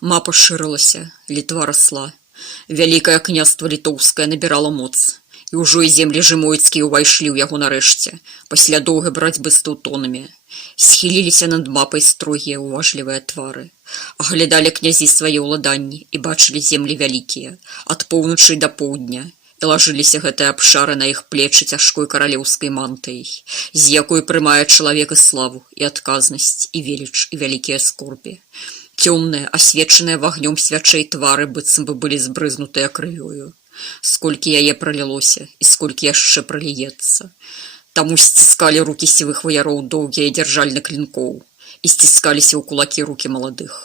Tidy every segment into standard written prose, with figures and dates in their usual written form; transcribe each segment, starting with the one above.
Мапа шырылася, Літва расла. Вялікае княства літоўскае набірала моц. І ўжо і землі жымойцкія ўвайшлі ў яго нарэшце, пасля доўгай барацьбы з тэўтонамі. Схіліліся над мапай строгія уважлівыя твары. Аглядалі князі свае ўладанні і бачылі землі вялікія, ад поўначы да поўдня, і лажыліся гэтыя абшары на іх плечы цяжкой каралеўскай мантыяй, з якой прымае чалавек і славу, і адказнасць, і веліч, і вялікія скорбі. Цёмныя, асвечаныя вагнём свячэй твары быццам бы былі збрызнутыя крывёю. Сколькі яе пралілося, і сколькі яшчэ праліецца. Таму сціскалі рукі сівых ваяроў доўгія дзяржальны клінкоў, і сціскаліся ў кулакі рукі маладых.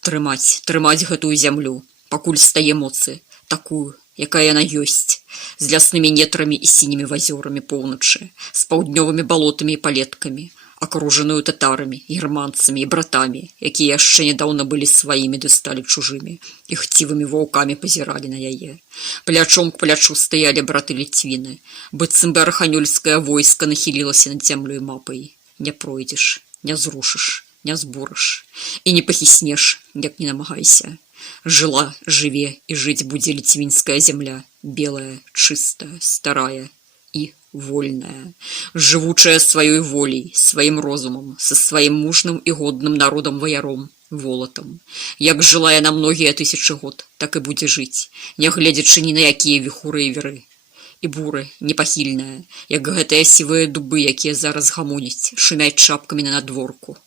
Трымаць гэтую зямлю, пакуль стае моцы, такую, якая яна ёсць, з ляснымі нетрамі і сінімі вазёрамі поўначы, з паўднёвымі балотамі і палеткамі, акружаную татарамі, германцамі і братамі, якія яшчэ нядаўна былі сваімі ды сталі чужымі, і хцівымі ваўкамі пазіралі на яе. Плячом к плячу стаялі браты ліцвіны, быццам бы арханёльскае войска нахілілася над зямлёй мапай. Не пройдзеш, не зрушыш, не збурыш, і не пахіснеш, як не намагайся. Жыла, жыве і жыць будзе ліцвінская зямля, белая, чыстая, старая і вольная, жывучая сваёй волей, сваім розумам, са сваім мужным і годным народам-ваяром, волатам. Як жыла яна многія тысячы год, так і будзе жыць, нягледзячы ні на якія віхуры і веры. І буры, непахільная, як гэтыя сівыя дубы, якія зараз гамоняць, шумяць шапкамі на надворку.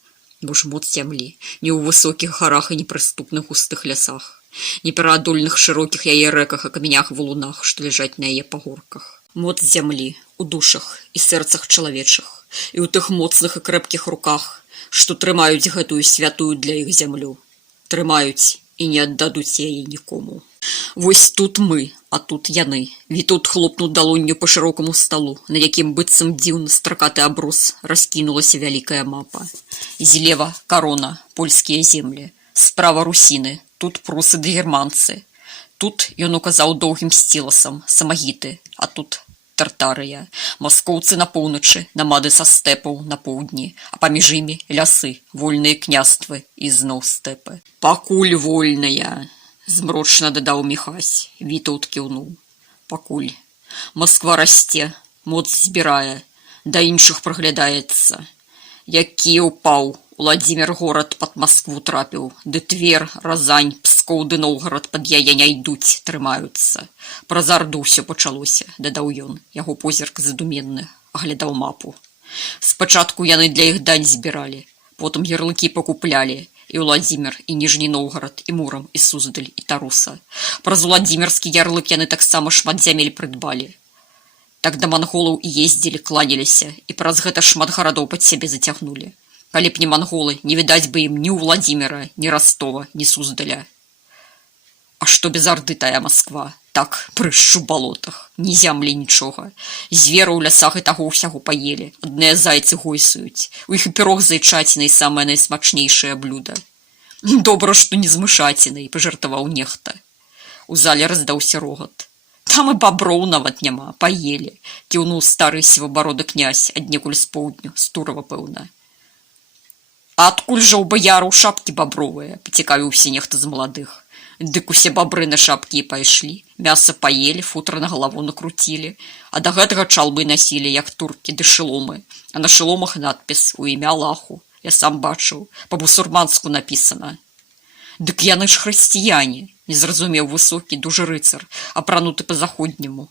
Бо ж моц зямлі, не ў высокіх гарах і непрыступных густых лясах, не пераадольных шырокіх яе рэках і камянях валунах, што ляжаць на яе пагорках. Моц зямлі у душах і сэрцах чалавечых, і ў тых моцных і крэпкіх руках, што трымаюць гэтую святую для іх зямлю. Трымаюць і не аддадуць яе нікому. Вось тут мы, а тут яны. Вітут хлопнуў далонню па шырокаму сталу, на якім быццам дзіўны стракаты абрус раскінулася вялікая мапа. Злева карона, польскія землі, справа русіны, тут прусы ды германцы. Тут ён указаў доўгім сціласам самагіты, а тут Тартарыя, маскоўцы на поўначы, намады са стэпаў на поўдні, а паміж імі лясы, вольныя княствы і зноў стэпы. Пакуль вольная, змрочна дадаў Міхась, Вітаўт кіўнуў. Пакуль. Масква расце, моц збірае, да іншых праглядаецца. Як Кіеў паў, Уладзімір горад пад Маскву трапіў, ды Твер, Разань, Пскоў ды Новгарад пад яе не йдуць, трымаюцца. Праз Арду ўсё пачалося, дадаў ён, яго позірк задуменны, аглядаў мапу. Спачатку яны для іх дань збіралі, потым ярлыкі пакуплялі, і Уладзімір, і Ніжні Новгарад, і Мурам, і Суздаль, і Таруса. Праз уладзімірскі ярлык яны таксама шмат зямель прыдбалі. Так да манголаў і ездзілі, кланяліся, і праз гэта шмат гарадоў пад сябе зацягнулі. Калі б не манголы, не відаць бы ім ні Уладзіміра, ні Ростова, ні Суздаля. А што без Арды тая Масква? Так, прышчу ў балотах, ні зямлі, нічога. Зверу ў лясах і таго ўсяго паелі, адныя зайцы гойсуюць. У іх і пірог з зайчацінай самае найсмачнейшае блюда. Добра, што не з мышацінай, пажартаваў нехта. У зале раздаўся рогат. Там і баброў нават няма, паелі, кіўнуў стары сівабароды князь, аднекуль з поўдню, з Турава, пэўна. А адкуль жа ў баяраў шапкі бабровыя, пацікавіўся нехта з маладых. Дык усе бабры на шапкі і пайшлі, мяса паелі, футра на галаву накруцілі, а да гэтага чалбы насілі, як туркі, ды шыломы, а на шыломах надпіс у імя Аллаху, я сам бачыў, па-бусурманску напісана. Дык яны ж хрысціяне, не зразумеў высокі, дужы рыцар, апрануты па-заходняму.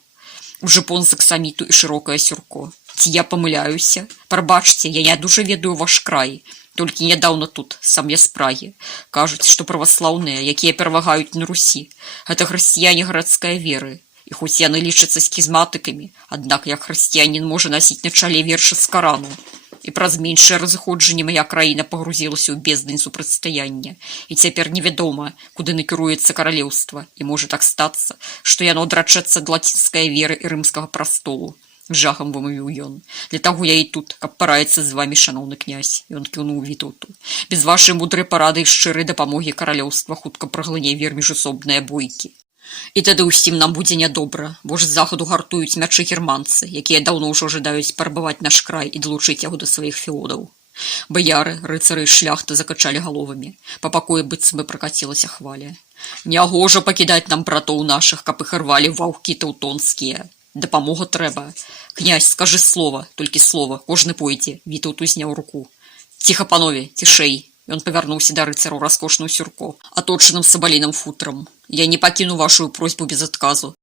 У жыпон з аксаміту і шырокае сюрко. Ці я памыляюся? Прабачце, я не дужа ведаю ваш край. Толькі нядаўна тут, сам я з Прагі. Кажуць, што праваслаўныя, якія перавагаюць на Русі. Гэта хрысціяне гарадскай веры. І хоць яны лічацца схізматыкамі, аднак як хрысціянін можа насіць на чале вершы з Карану. І праз меншае разыходжанне мая краіна пагрузілася ў бездань супрацьстаяння. І цяпер невядома, куды накіруецца каралеўства. І можа так стацца, што яно адрачэцца ад лацінскай веры і рымскага прастолу. Жахам вымовіў ён. Для таго я і тут, каб параіцца з вамі, шаноўны князь. Ён кіўнуў Вітаўту. Без вашай мудрай парады і шчырай дапамогі каралеўства хутка праглыне вельмі жусобныя бойкі. І тады ўсім нам будзе нядобра, бо ж з захаду гартуюць мячы германцы, якія даўно ўжо жадаюць парабаваць наш край і далучыць яго да сваіх феодаў. Баяры, рыцары і шляхта закачалі галовамі. Па пакоі быццам бы пракацілася хваля. Нягожа пакідаць нам братоў нашых, каб іх рвалі ваўкі таўтонскія. Дапамога трэба. Князь, скажы слова, толькі слова, кожны пойдзе. Вітаўт узняў руку. Ціха, панове, цішэй. Ён павярнуўся да рыцараў раскошную сюрко, аточаным сабаліным футрам. Я не пакіну вашую просьбу без адказу.